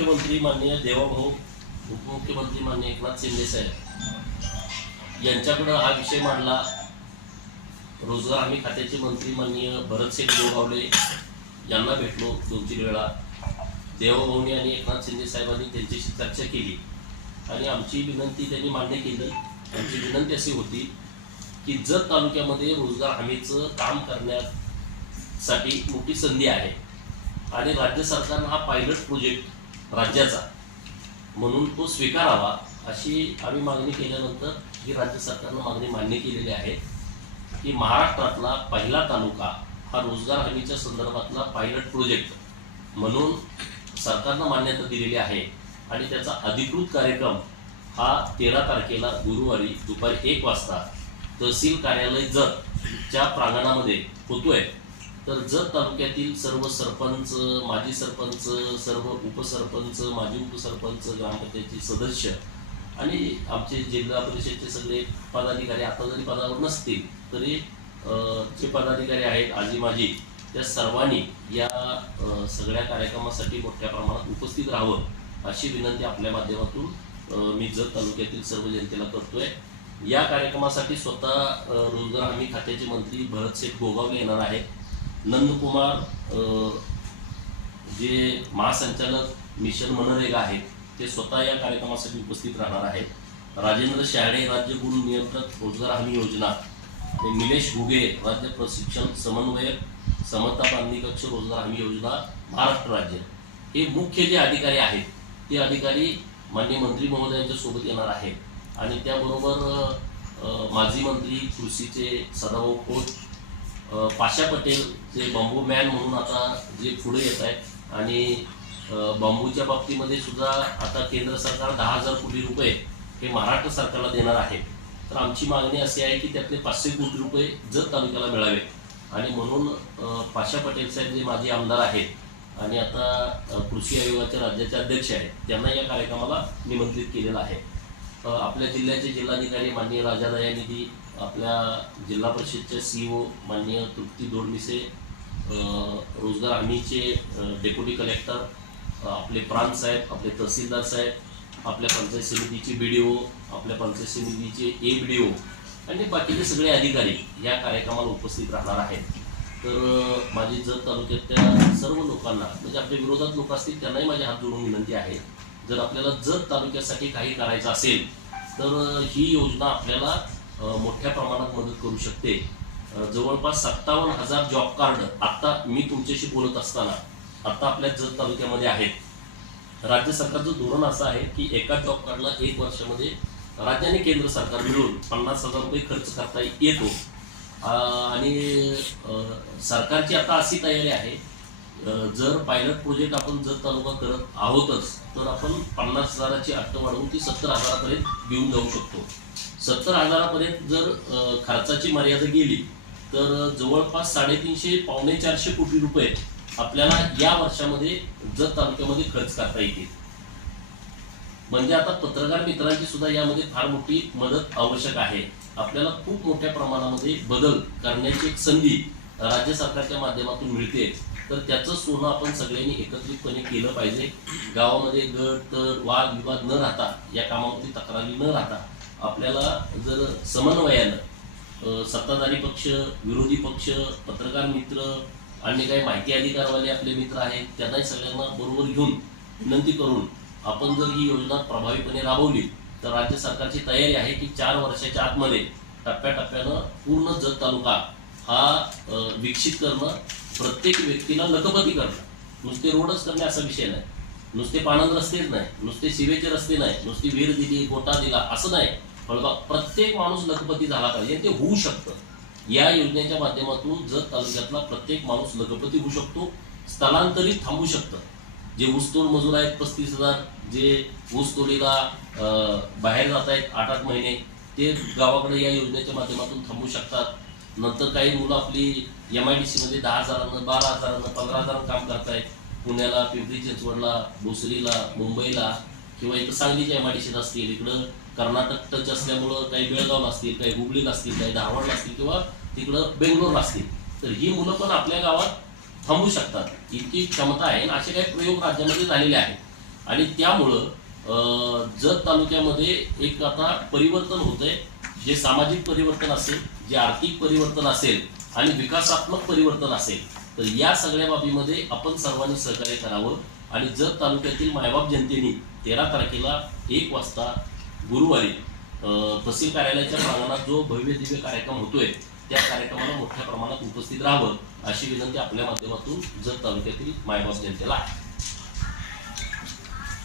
मुख्यमंत्री माननीय देवाभाऊ उपमुख्यमंत्री माननीय एकनाथ शिंदे साहेब यांच्याकडं हा विषय मांडला. रोजगार हमी खात्याचे मंत्री माननीय भरतसिंग गोगावले यांना भेटलो दोन तीन वेळा. देवभाऊनी आणि एकनाथ शिंदे साहेबांनी त्यांच्याशी चर्चा केली. आणि आमची विनंती त्यांनी मान्य केली. आमची विनंती अशी होती की जत तालुक्यामध्ये रोजगार हमीचं काम करण्यासाठी मोठी संधी आहे. आणि राज्य सरकारनं हा पायलट प्रोजेक्ट राज्याचा. म्हणून तो स्वीकारावा अशी आम्ही मागणी केल्यानंतर ही राज्य सरकारनं मागणी मान्य केलेली आहे की महाराष्ट्रातला पहिला तालुका हा रोजगार हमीच्या संदर्भातला पायलट प्रोजेक्ट म्हणून सरकारनं मान्यता दिलेली आहे आणि त्याचा अधिकृत कार्यक्रम हा तेरा तारखेला गुरुवारी दुपारी एक वाजता तहसील कार्यालय जतच्या प्रांगणामध्ये होतोय. तर जत तालुक्यातील सर्व सरपंच माजी सरपंच सर्व उपसरपंच माजी उपसरपंच ग्रामपंचायतचे सदस्य आणि आमचे जिल्हा परिषदचे सगळे पदाधिकारी आता जरी पदावर नसतील तरी जे पदाधिकारी आहेत आजी माजी त्या सर्वांनी या सगळ्या कार्यक्रमासाठी मोठ्या प्रमाणात उपस्थित राहावं अशी विनंती आपल्या माध्यमातून मी जत तालुक्यातील सर्व जनतेला करतोय. या कार्यक्रमासाठी स्वतः रोजगार हमी खात्याचे मंत्री भरतशेठ गोगावले येणार आहेत. नंदकुमार जे महासंचालक मिशन मनरेगा आहेत ते स्वतः या कार्यक्रमासाठी उपस्थित राहणार आहेत. राजेंद्र शहाडे राज्य गुण नियंत्रक रोजगार हमी योजना आणि निलेश घुगे राज्य प्रशिक्षण समन्वयक समता बांधणी कक्ष रोजगार हमी योजना महाराष्ट्र राज्य. हे मुख्य जे अधिकारी आहेत ते अधिकारी मान्य मंत्री महोदयांच्या सोबत येणार आहेत. आणि त्याबरोबर माजी मंत्री कृषीचे सदाभाऊ खोत पाशा पटेल जे बांबू मॅन म्हणून आता जे पुढे येत आहेत आणि बांबूच्या बाबतीमध्ये सुद्धा आता केंद्र सरकार दहा हजार कोटी रुपये हे महाराष्ट्र सरकारला देणार आहे. तर आमची मागणी अशी आहे की त्यातले पाचशे कोटी रुपये जत तालुक्याला मिळावे आणि म्हणून पाशा पटेल साहेब जे माझे आमदार आहेत आणि आता कृषी आयोगाचे राज्याचे अध्यक्ष आहेत त्यांना या कार्यक्रमाला निमंत्रित केलेलं आहे. आपल्या जिल्ह्याचे जिल्हाधिकारी माननीय राजा दयानिधी आपल्या जिल्हा परिषदचे सीईओ माननीय तृप्ती दोडमिसे रोजगार हमीचे डेप्युटी कलेक्टर आपले प्रांत साहेब आपले तहसीलदार साहेब आपल्या पंचायत समितीचे बी डी ओ आपल्या पंचायत समितीचे ए बी डी ओ आणि बाकीचे सगळे अधिकारी या कार्यक्रमाला उपस्थित राहणार आहेत. तर माझी जत तालुक्यातल्या सर्व लोकांना म्हणजे आपल्या विरोधात लोक असतील त्यांनाही माझे हात जोडून विनंती आहे. जर आपल्याला जत तालुक्यासाठी काही करायचं असेल तर ही योजना आपल्याला मोठ्या प्रमाणात मदत करू शकते. जवळपास सत्तावन्न हजार जॉब कार्ड आता मी तुमच्याशी बोलत असताना आता आपल्या जत तालुक्यामध्ये आहेत. राज्य सरकारचं धोरण असं आहे की एका जॉब कार्डला एक वर्षामध्ये राज्य आणि केंद्र सरकार मिळून पन्नास हजार रुपये खर्च करता येतो. आणि सरकारची आता अशी तयारी आहे जर पायलट प्रोजेक्ट आपण जर तालुका करत आहोतच तर आपण पन्नास हजाराची अट्ट वाढवून ती सत्तर हजारापर्यंत घेऊन जाऊ शकतो. सत्तर हजारापर्यंत जर खर्चाची मर्यादा गेली तर जवळपास साडेतीनशे पावणे चारशे कोटी रुपये आपल्याला या वर्षामध्ये जत तालुक्यामध्ये खर्च करता येतील. म्हणजे आता पत्रकार मित्रांची सुद्धा यामध्ये फार मोठी मदत आवश्यक आहे. आपल्याला खूप मोठ्या प्रमाणामध्ये बदल करण्याची एक संधी राज्य सरकारच्या माध्यमातून मिळते. तर त्याचं सोनं आपण सगळ्यांनी एकत्रितपणे केलं पाहिजे. गावामध्ये गट तर वाद विवाद न राहता या कामामध्ये तक्रारी न राहता आपल्याला जर समन्वयानं सत्ताधारी पक्ष विरोधी पक्ष पत्रकार मित्र आणि काही माहिती अधिकारवाले आपले मित्र आहेत त्यांनाही सगळ्यांना बरोबर घेऊन विनंती करून आपण जर ही योजना प्रभावीपणे राबवली तर राज्य सरकारची तयारी आहे की चार वर्षाच्या आतमध्ये टप्प्याटप्प्यानं पूर्ण जत तालुका हा विकसित करणं प्रत्येक व्यक्तीला लखपती करणं. नुसते रोडच करणे असा विषय नाही. नुसते पाणंद रस्तेच नाही. नुसते शिवेचे रस्ते नाही. नुसती विहीर दिली गोटा दिला असं नाही. फळबाग प्रत्येक माणूस लखपती झाला पाहिजे ते होऊ शकतं. या योजनेच्या माध्यमातून जत तालुक्यातला प्रत्येक माणूस लखपती होऊ शकतो स्थलांतरित थांबू शकतं. जे ऊसतोड मजूर आहेत पस्तीस हजार जे ऊसतोडीला बाहेर जात आहेत आठ आठ महिने ते गावाकडे या योजनेच्या माध्यमातून थांबू शकतात. नंतर काही मुलं आपली एम आय डी सीमध्ये दहा हजारानं बारा हजारानं पंधरा हजारानं काम करतायत. पुण्याला पिंपरी चिंचवडला भोसरीला मुंबईला किंवा इथं सांगलीच्या एम आय डी सीत असतील इकडं कर्नाटक टच असल्यामुळं काही बेळगावला असतील काही हुबळीला असतील काही धारवाडला असतील किंवा तिकडं बेंगलोरला असतील तर ही मुलं पण आपल्या गावात थांबू शकतात. इतकी क्षमता आहे आणि असे काही प्रयोग राज्यामध्ये झालेले आहेत. आणि त्यामुळं जत तालुक्यामध्ये एक आता परिवर्तन होतंय. जे सामाजिक परिवर्तन असेल जे आर्थिक परिवर्तन असेल आणि विकासात्मक परिवर्तन असेल तर या सगळ्या बाबीमध्ये आपण सर्वांनी सहकार्य करावं. आणि जत तालुक्यातील मायबाप जनतेने तेरा तारखेला एक वाजता गुरुवारी अं, तहसील कार्यालयाच्या प्रांगणात जो भव्य दिव्य कार्यक्रम होतोय त्या कार्यक्रमाला मोठ्या प्रमाणात उपस्थित राहावं अशी विनंती आपल्या माध्यमातून जत तालुक्यातील मायबाप जनतेला आहे.